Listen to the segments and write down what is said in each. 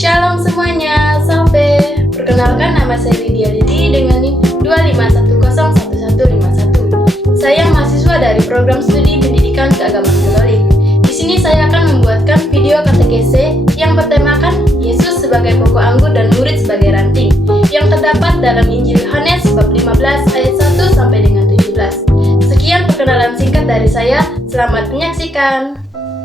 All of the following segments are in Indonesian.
Shalom semuanya, sampai perkenalkan nama saya Lydia Lili dengan NIM 251011151. Saya mahasiswa dari program studi pendidikan keagamaan Katolik. Di sini saya akan membuatkan video katekese yang bertemakan Yesus sebagai pokok anggur dan murid sebagai ranting, yang terdapat dalam Injil Yohanes bab 15 ayat 1 sampai dengan 17. Sekian perkenalan singkat dari saya. Selamat menyaksikan.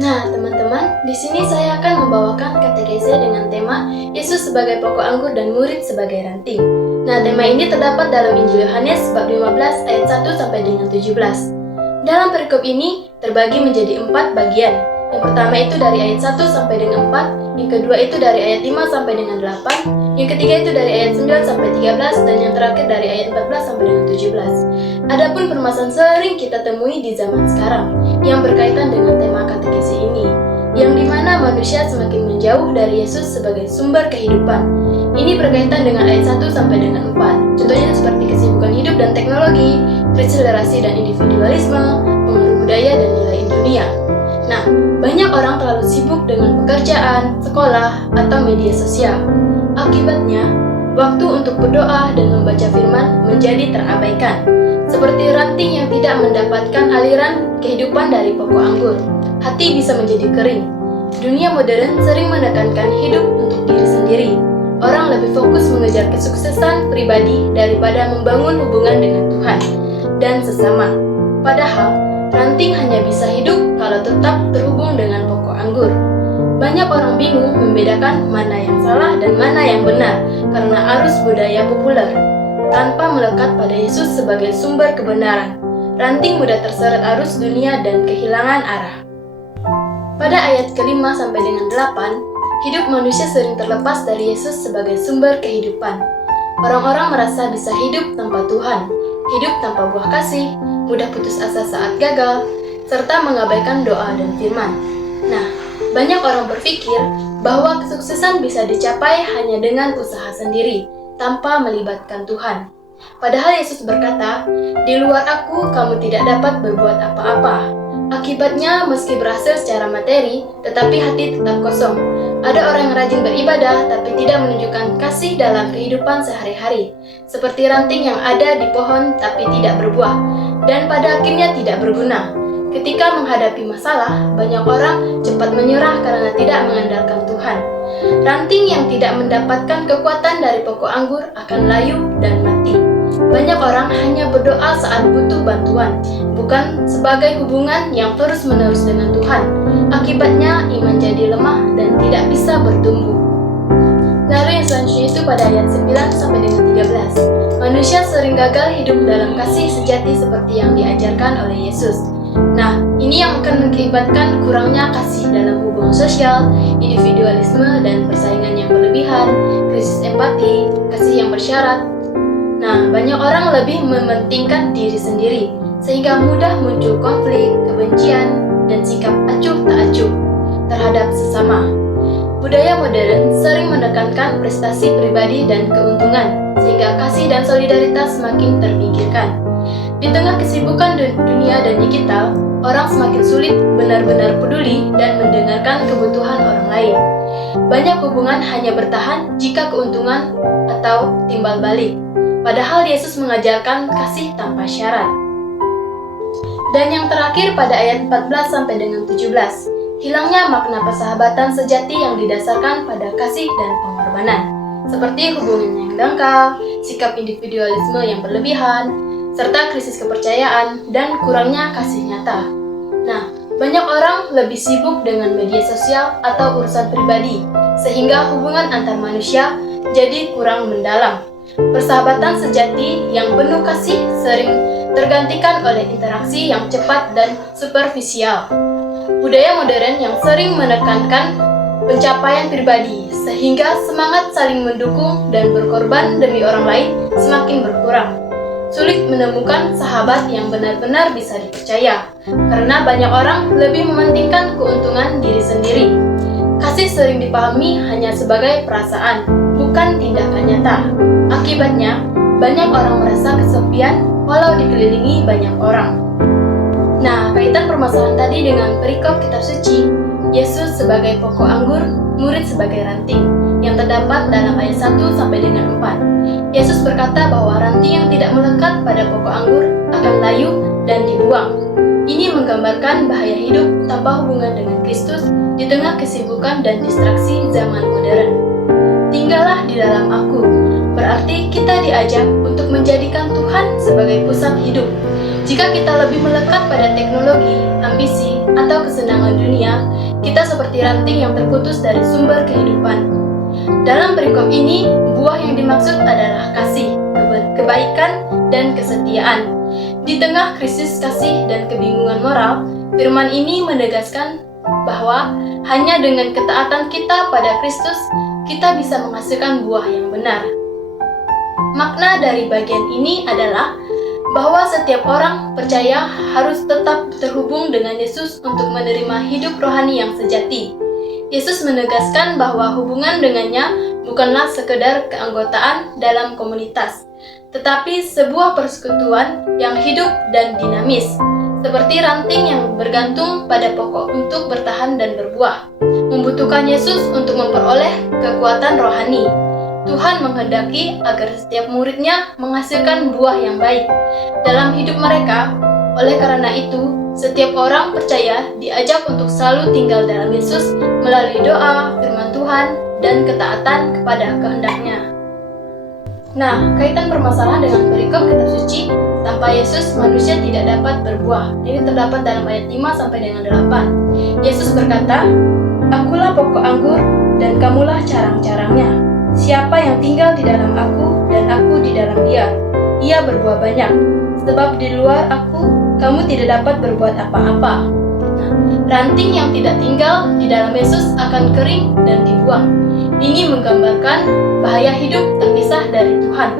Nah, teman-teman, di sini saya akan membawakan katekese dengan tema Yesus sebagai pokok anggur dan murid sebagai ranting. Nah, tema ini terdapat dalam Injil Yohanes bab 15 ayat 1 sampai dengan 17. Dalam perikop ini terbagi menjadi 4 bagian. Yang pertama itu dari ayat 1 sampai dengan 4, yang kedua itu dari ayat 5 sampai dengan 8, yang ketiga itu dari ayat 9 sampai 13, dan yang terakhir dari ayat 14 sampai dengan 17. Adapun permasalahan sering kita temui di zaman sekarang yang berkaitan dengan tema katekese ini, yang dimana manusia semakin menjauh dari Yesus sebagai sumber kehidupan. Ini berkaitan dengan ayat 1 sampai dengan 4. Contohnya seperti kesibukan hidup dan teknologi, krisis literasi dan individualisme, pengaruh budaya dan nilai dunia. Nah, banyak orang terlalu sibuk dengan pekerjaan, sekolah, atau media sosial. Akibatnya, waktu untuk berdoa dan membaca firman menjadi terabaikan. Seperti ranting yang tidak mendapatkan aliran kehidupan dari pokok anggur, hati bisa menjadi kering. Dunia modern sering menekankan hidup untuk diri sendiri. Orang lebih fokus mengejar kesuksesan pribadi daripada membangun hubungan dengan Tuhan dan sesama. Padahal, ranting hanya bisa hidup kalau tetap terhubung dengan pokok anggur. Banyak orang bingung membedakan mana yang salah dan mana yang benar karena arus budaya populer. Tanpa melekat pada Yesus sebagai sumber kebenaran, ranting mudah terseret arus dunia dan kehilangan arah. Pada ayat ke-5 sampai dengan 8, hidup manusia sering terlepas dari Yesus sebagai sumber kehidupan. Orang-orang merasa bisa hidup tanpa Tuhan, hidup tanpa buah kasih, mudah putus asa saat gagal, serta mengabaikan doa dan firman. Nah, banyak orang berpikir bahwa kesuksesan bisa dicapai hanya dengan usaha sendiri, tanpa melibatkan Tuhan. Padahal Yesus berkata, "Di luar Aku, kamu tidak dapat berbuat apa-apa." Akibatnya, meski berhasil secara materi, tetapi hati tetap kosong. Ada orang yang rajin beribadah, tapi tidak menunjukkan kasih dalam kehidupan sehari-hari. Seperti ranting yang ada di pohon, tapi tidak berbuah, dan pada akhirnya tidak berguna. Ketika menghadapi masalah, banyak orang cepat menyerah karena tidak mengandalkan Tuhan. Ranting yang tidak mendapatkan kekuatan dari pokok anggur akan layu dan mati. Banyak orang hanya berdoa saat butuh bantuan, bukan sebagai hubungan yang terus-menerus dengan Tuhan. Akibatnya, iman jadi lemah dan tidak bisa bertumbuh. Lalu yang selanjutnya itu pada ayat 9 sampai dengan 13. Manusia sering gagal hidup dalam kasih sejati seperti yang diajarkan oleh Yesus. Nah, ini yang akan mengakibatkan kurangnya kasih dalam hubungan sosial, individualisme dan persaingan yang berlebihan, krisis empati, kasih yang bersyarat. Nah, banyak orang lebih mementingkan diri sendiri, sehingga mudah muncul konflik, kebencian, dan sikap acuh tak acuh terhadap sesama. Budaya modern sering menekankan prestasi pribadi dan keuntungan, sehingga kasih dan solidaritas semakin terpinggirkan. Di tengah kesibukan dunia dan digital, orang semakin sulit benar-benar peduli dan mendengarkan kebutuhan orang lain. Banyak hubungan hanya bertahan jika keuntungan atau timbal balik. Padahal Yesus mengajarkan kasih tanpa syarat. Dan yang terakhir pada ayat 14 sampai dengan 17, hilangnya makna persahabatan sejati yang didasarkan pada kasih dan pengorbanan, seperti hubungan yang dangkal, sikap individualisme yang berlebihan, serta krisis kepercayaan dan kurangnya kasih nyata. Nah, banyak orang lebih sibuk dengan media sosial atau urusan pribadi, sehingga hubungan antar manusia jadi kurang mendalam. Persahabatan sejati yang penuh kasih sering tergantikan oleh interaksi yang cepat dan superficial. Budaya modern yang sering menekankan pencapaian pribadi, sehingga semangat saling mendukung dan berkorban demi orang lain semakin berkurang. Sulit menemukan sahabat yang benar-benar bisa dipercaya, karena banyak orang lebih mementingkan keuntungan diri sendiri. Kasih sering dipahami hanya sebagai perasaan, bukan tindakan nyata. Akibatnya, banyak orang merasa kesepian walau dikelilingi banyak orang. Nah, kaitan permasalahan tadi dengan perikop kitab suci, Yesus sebagai pokok anggur, murid sebagai ranting. yang terdapat dalam ayat 1 sampai dengan 4. Yesus berkata bahwa ranting yang tidak melekat pada pokok anggur akan layu dan dibuang. Ini menggambarkan bahaya hidup tanpa hubungan dengan Kristus di tengah kesibukan dan distraksi zaman modern. Tinggallah di dalam Aku, berarti kita diajak untuk menjadikan Tuhan sebagai pusat hidup. Jika kita lebih melekat pada teknologi, ambisi, atau kesenangan dunia, kita seperti ranting yang terputus dari sumber kehidupan. Dalam perikop ini, buah yang dimaksud adalah kasih, kebaikan, dan kesetiaan. Di tengah krisis kasih dan kebingungan moral, firman ini menegaskan bahwa hanya dengan ketaatan kita pada Kristus, kita bisa menghasilkan buah yang benar. Makna dari bagian ini adalah bahwa setiap orang percaya harus tetap terhubung dengan Yesus untuk menerima hidup rohani yang sejati. Yesus menegaskan bahwa hubungan dengannya bukanlah sekedar keanggotaan dalam komunitas, tetapi sebuah persekutuan yang hidup dan dinamis, seperti ranting yang bergantung pada pokok untuk bertahan dan berbuah, membutuhkan Yesus untuk memperoleh kekuatan rohani. Tuhan menghendaki agar setiap muridnya menghasilkan buah yang baik dalam hidup mereka. Oleh karena itu, setiap orang percaya diajak untuk selalu tinggal dalam Yesus melalui doa, firman Tuhan, dan ketaatan kepada kehendak-Nya. Nah, kaitan permasalahan dengan perikop kitab suci, tanpa Yesus manusia tidak dapat berbuah. Ini terdapat dalam ayat 5 sampai dengan 8. Yesus berkata, "Akulah pokok anggur dan kamulah carang-carangnya. Siapa yang tinggal di dalam Aku dan Aku di dalam dia, ia berbuah banyak. Sebab di luar Aku, kamu tidak dapat berbuat apa-apa." Ranting yang tidak tinggal di dalam Yesus akan kering dan dibuang. Ini menggambarkan bahaya hidup terpisah dari Tuhan,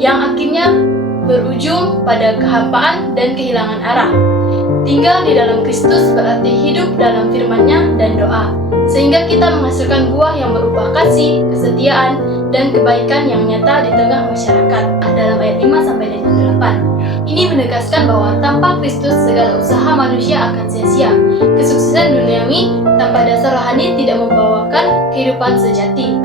yang akhirnya berujung pada kehampaan dan kehilangan arah. Tinggal di dalam Kristus berarti hidup dalam firman-Nya dan doa, sehingga kita menghasilkan buah yang berupa kasih, kesetiaan, dan kebaikan yang nyata di tengah masyarakat. Dalam ayat 5 sampai dengan 8. Ini menegaskan bahwa tanpa Kristus segala usaha manusia akan sia-sia. Kesuksesan duniawi tanpa dasar rohani tidak membawakan kehidupan sejati.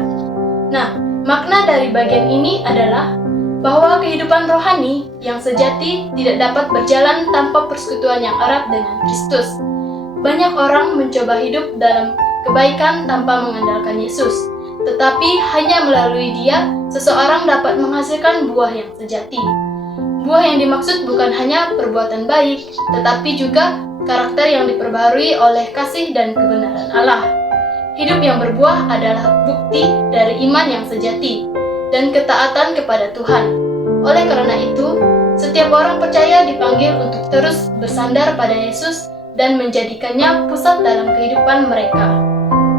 Nah, makna dari bagian ini adalah bahwa kehidupan rohani yang sejati tidak dapat berjalan tanpa persekutuan yang erat dengan Kristus. Banyak orang mencoba hidup dalam kebaikan tanpa mengandalkan Yesus, tetapi hanya melalui Dia, seseorang dapat menghasilkan buah yang sejati. Buah yang dimaksud bukan hanya perbuatan baik, tetapi juga karakter yang diperbarui oleh kasih dan kebenaran Allah. Hidup yang berbuah adalah bukti dari iman yang sejati dan ketaatan kepada Tuhan. Oleh karena itu, setiap orang percaya dipanggil untuk terus bersandar pada Yesus dan menjadikannya pusat dalam kehidupan mereka.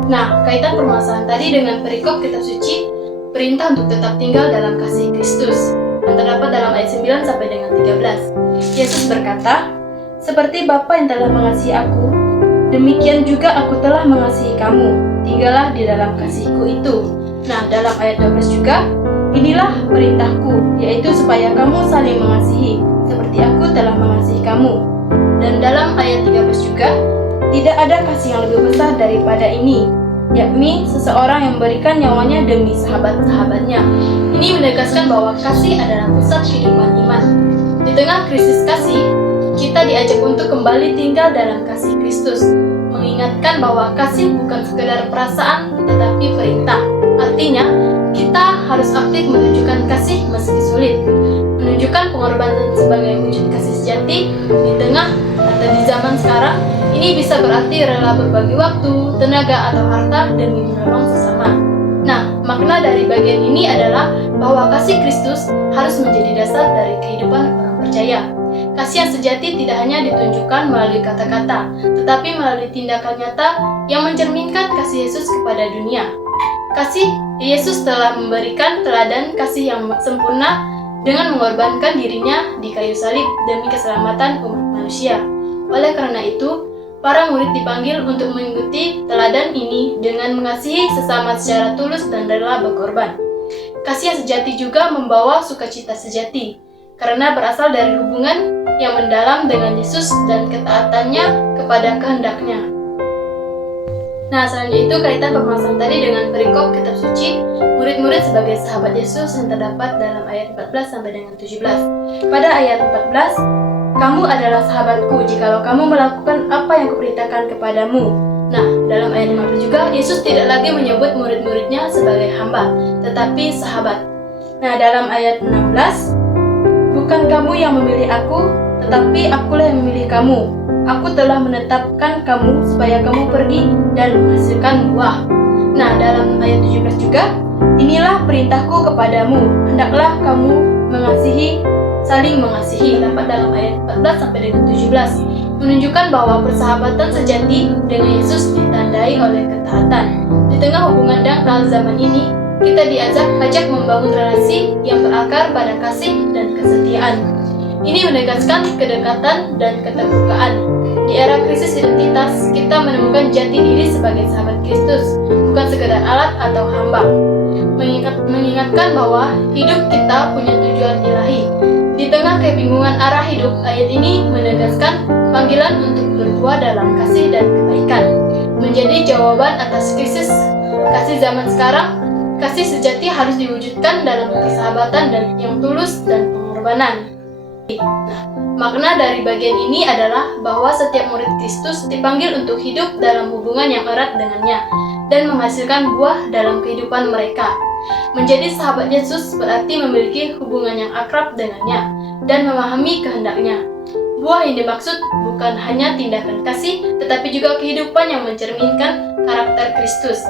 Nah, kaitan permasalahan tadi dengan perikop kitab suci, perintah untuk tetap tinggal dalam kasih Kristus, yang terdapat dalam ayat 9 sampai dengan 13. Yesus berkata, "Seperti Bapa yang telah mengasihi Aku, demikian juga Aku telah mengasihi kamu. Tinggallah di dalam kasih-Ku itu." Nah, dalam ayat 12 juga, "Inilah perintahku, yaitu supaya kamu saling mengasihi, seperti Aku telah mengasihi kamu." Dan dalam ayat 13 juga, "Tidak ada kasih yang lebih besar daripada ini, yakni seseorang yang memberikan nyawanya demi sahabat-sahabatnya." Ini menegaskan bahwa kasih adalah pusat kehidupan iman. Di tengah krisis kasih, kita diajak untuk kembali tinggal dalam kasih Kristus, mengingatkan bahwa kasih bukan sekedar perasaan, tetapi perintah. Artinya, kita harus aktif menunjukkan kasih meski sulit, menunjukkan pengorbanan sebagai wujud kasih sejati di tengah atau di zaman sekarang. Ini bisa berarti rela berbagi waktu, tenaga, atau harta demi menolong sesama. Nah, makna dari bagian ini adalah bahwa kasih Kristus harus menjadi dasar dari kehidupan orang percaya. Kasih yang sejati tidak hanya ditunjukkan melalui kata-kata, tetapi melalui tindakan nyata yang mencerminkan kasih Yesus kepada dunia. Kasih Yesus telah memberikan teladan kasih yang sempurna dengan mengorbankan dirinya di kayu salib demi keselamatan umat manusia. Oleh karena itu, para murid dipanggil untuk mengikuti teladan ini dengan mengasihi sesama secara tulus dan rela berkorban. Kasih yang sejati juga membawa sukacita sejati, karena berasal dari hubungan yang mendalam dengan Yesus dan ketaatannya kepada kehendak-Nya. Nah, selanjutnya itu kaitan pembahasan tadi dengan perikop kitab suci, murid-murid sebagai sahabat Yesus yang terdapat dalam ayat 14 sampai dengan 17. Pada ayat 14, kamu adalah sahabatku jikalau kamu melakukan apa yang kuperintahkan kepadamu. Nah, dalam ayat 15 juga, Yesus tidak lagi menyebut murid-muridnya sebagai hamba, tetapi sahabat. Nah, dalam ayat 16, bukan kamu yang memilih aku, tetapi akulah yang memilih kamu. Aku telah menetapkan kamu supaya kamu pergi dan menghasilkan buah. Nah, dalam ayat 17 juga, inilah perintahku kepadamu, hendaklah kamu saling mengasihi. Dapat dalam ayat 14 sampai dengan 17, menunjukkan bahwa persahabatan sejati dengan Yesus ditandai oleh ketaatan. Di tengah hubungan dangkal zaman ini, kita diajak membangun relasi yang berakar pada kasih dan kesetiaan. Ini menegaskan kedekatan dan keterbukaan. Di era krisis identitas, kita menemukan jati diri sebagai sahabat Kristus, bukan sekedar alat atau hamba. Mengingatkan bahwa hidup kita punya tujuan ilahi. Di tengah kebingungan arah hidup, ayat ini menegaskan panggilan untuk berbuah dalam kasih dan kebaikan. Menjadi jawaban atas krisis kasih zaman sekarang, kasih sejati harus diwujudkan dalam persahabatan dan yang tulus dan pengorbanan. Nah, makna dari bagian ini adalah bahwa setiap murid Kristus dipanggil untuk hidup dalam hubungan yang erat dengannya dan menghasilkan buah dalam kehidupan mereka. Menjadi sahabat Yesus berarti memiliki hubungan yang akrab dengannya dan memahami kehendaknya. Buah yang dimaksud bukan hanya tindakan kasih, tetapi juga kehidupan yang mencerminkan karakter Kristus.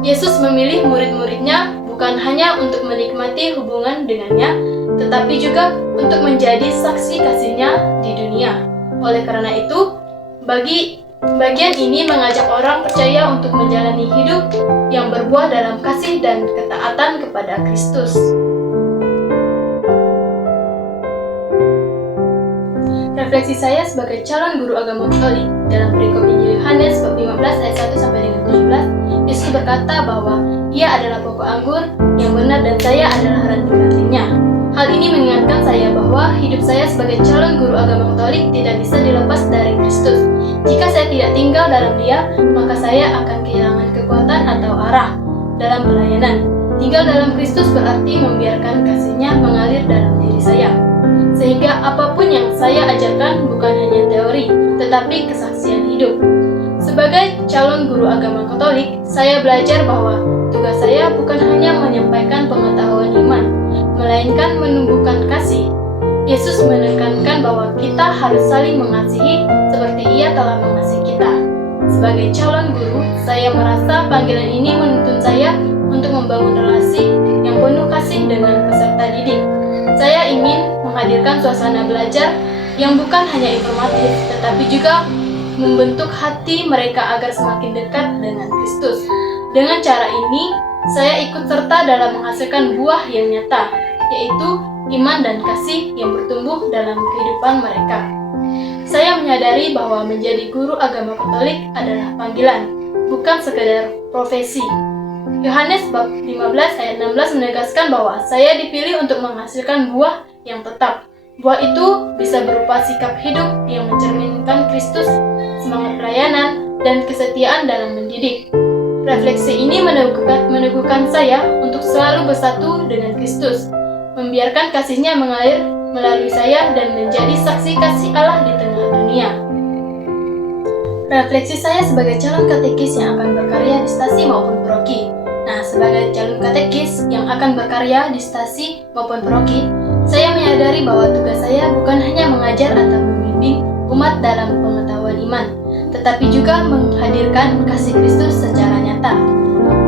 Yesus memilih murid-muridnya bukan hanya untuk menikmati hubungan dengannya, tetapi juga untuk menjadi saksi kasihnya di dunia. Oleh karena itu, bagian ini mengajak orang percaya untuk menjalani hidup yang berbuah dalam kasih dan ketaatan kepada Kristus. Refleksi saya sebagai calon guru agama Katolik dalam perikop Injil Yohanes bab 15 ayat 1 sampai dengan 17, Yesus berkata bahwa Ia adalah pokok anggur yang benar dan saya adalah ranting-rantingnya. Hal ini mengingatkan saya bahwa hidup saya sebagai calon guru agama Katolik tidak bisa dilepas dari Kristus. Jika saya tidak tinggal dalam Dia, maka saya akan kehilangan kekuatan atau arah dalam pelayanan. Tinggal dalam Kristus berarti membiarkan kasih-Nya mengalir dalam diri saya. Sehingga apapun yang saya ajarkan bukan hanya teori, tetapi kesaksian hidup. Sebagai calon guru agama Katolik, saya belajar bahwa tugas saya bukan hanya menyampaikan pengetahuan iman, melainkan menumbuhkan kasih. Yesus menekankan bahwa kita harus saling mengasihi seperti Ia telah mengasihi kita. Sebagai calon guru, saya merasa panggilan ini menuntun saya untuk membangun relasi yang penuh kasih dengan peserta didik. Saya ingin menghadirkan suasana belajar yang bukan hanya informatif, tetapi juga membentuk hati mereka agar semakin dekat dengan Kristus. Dengan cara ini, saya ikut serta dalam menghasilkan buah yang nyata, yaitu iman dan kasih yang bertumbuh dalam kehidupan mereka. Saya menyadari bahwa menjadi guru agama Katolik adalah panggilan, bukan sekedar profesi. Yohanes bab 15 ayat 16 menegaskan bahwa saya dipilih untuk menghasilkan buah yang tetap. Buah itu bisa berupa sikap hidup yang mencerminkan Kristus, semangat pelayanan, dan kesetiaan dalam mendidik. Refleksi ini meneguhkan saya untuk selalu bersatu dengan Kristus, membiarkan kasih-Nya mengalir melalui saya dan menjadi saksi kasih Allah di tengah dunia. Refleksi saya sebagai calon katekis yang akan berkarya di stasi maupun paroki. Nah, sebagai calon katekis yang akan berkarya di stasi maupun paroki, saya menyadari bahwa tugas saya bukan hanya mengajar atau membimbing umat dalam pengetahuan iman, tetapi juga menghadirkan kasih Kristus secara nyata.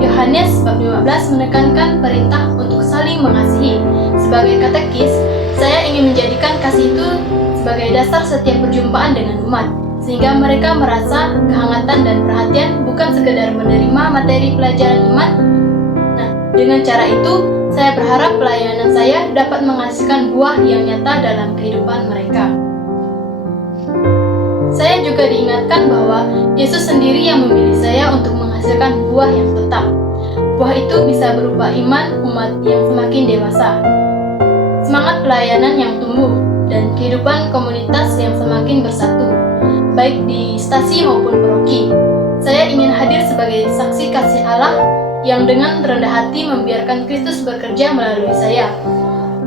Yohanes bab 15 menekankan perintah untuk saling mengasihi. Sebagai katekis, saya ingin menjadikan kasih itu sebagai dasar setiap perjumpaan dengan umat, sehingga mereka merasa kehangatan dan perhatian bukan sekedar menerima materi pelajaran iman. Nah, dengan cara itu, saya berharap pelayanan saya dapat menghasilkan buah yang nyata dalam kehidupan mereka. Saya juga diingatkan bahwa Yesus sendiri yang memilih saya untuk menghasilkan buah yang tetap. Buah itu bisa berupa iman umat yang semakin dewasa, semangat pelayanan yang tumbuh, dan kehidupan komunitas yang semakin bersatu, baik di stasi maupun paroki. Saya ingin hadir sebagai saksi kasih Allah yang dengan rendah hati membiarkan Kristus bekerja melalui saya.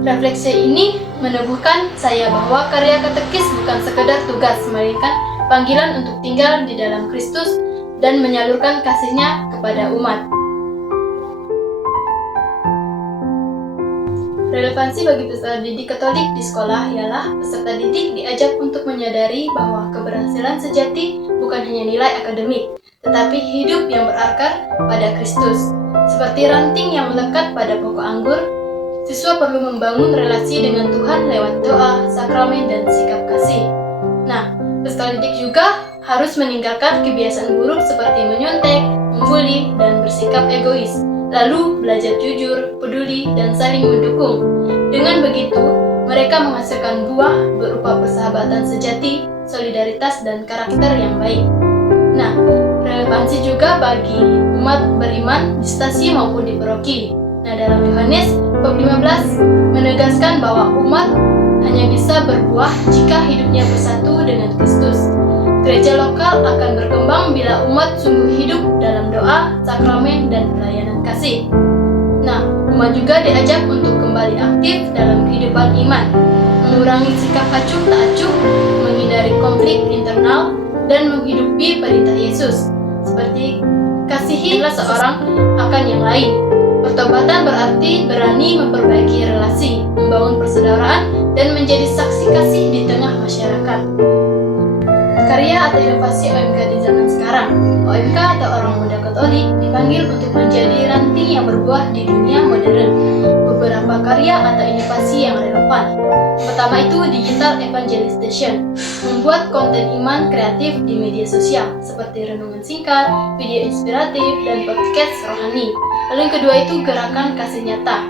Refleksi ini meneguhkan saya bahwa karya katekis bukan sekedar tugas, melainkan panggilan untuk tinggal di dalam Kristus dan menyalurkan kasih-Nya kepada umat. Relevansi bagi peserta didik Katolik di sekolah ialah peserta didik diajak untuk menyadari bahwa keberhasilan sejati bukan hanya nilai akademik, tetapi hidup yang berakar pada Kristus. Seperti ranting yang melekat pada pokok anggur, siswa perlu membangun relasi dengan Tuhan lewat doa, sakramen, dan sikap kasih. Nah, peserta didik juga harus meninggalkan kebiasaan buruk seperti menyontek, membuli, dan bersikap egois. Lalu belajar jujur, peduli, dan saling mendukung. Dengan begitu, mereka menghasilkan buah berupa persahabatan sejati, solidaritas, dan karakter yang baik. Nah, relevansi juga bagi umat beriman di stasi maupun di paroki. Nah, dalam Yohanes bab 15 menegaskan bahwa umat hanya bisa berbuah jika hidupnya bersatu dengan Kristus. Gereja lokal akan berkembang bila umat sungguh hidup dalam doa, sakramen, dan pelayanan kasih. Nah, umat juga diajak untuk kembali aktif dalam kehidupan iman, mengurangi sikap acuh tak acuh, menghindari konflik internal, dan menghidupi perintah Yesus, seperti kasihilah seorang akan yang lain. Pertobatan berarti berani memperbaiki relasi, membangun persaudaraan, dan menjadi saksi kasih di tengah masyarakat. Karya atau inovasi OMK di zaman sekarang. OMK atau Orang Muda Katolik dipanggil untuk menjadi ranting yang berbuah di dunia modern. Beberapa karya atau inovasi yang relevan. Pertama itu Digital Evangelization, membuat konten iman kreatif di media sosial seperti renungan singkat, video inspiratif, dan podcast rohani. Lalu yang kedua itu Gerakan Kasih Nyata,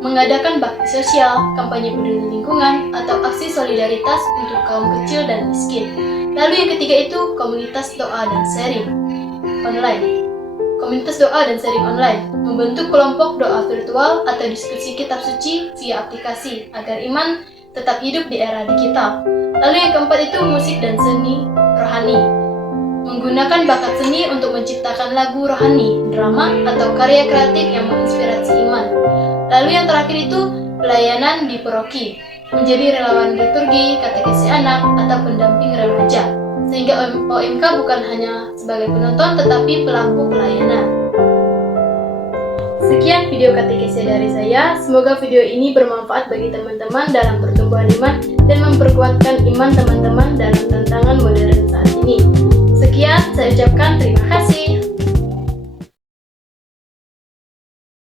mengadakan bakti sosial, kampanye peduli lingkungan, atau aksi solidaritas untuk kaum kecil dan miskin. Lalu yang ketiga itu komunitas doa dan sharing online. Komunitas doa dan sharing online, membentuk kelompok doa virtual atau diskusi kitab suci via aplikasi agar iman tetap hidup di era digital. Lalu yang keempat itu musik dan seni rohani, menggunakan bakat seni untuk menciptakan lagu rohani, drama, atau karya kreatif yang menginspirasi iman. Lalu yang terakhir itu pelayanan di paroki, menjadi relawan liturgi, katekesi anak, atau pendamping remaja, sehingga OMK bukan hanya sebagai penonton tetapi pelaku pelayanan. Sekian video katekesi dari saya, semoga video ini bermanfaat bagi teman-teman dalam pertumbuhan iman dan memperkuatkan iman teman-teman dalam tantangan modern saat ini. Sekian, saya ucapkan terima kasih.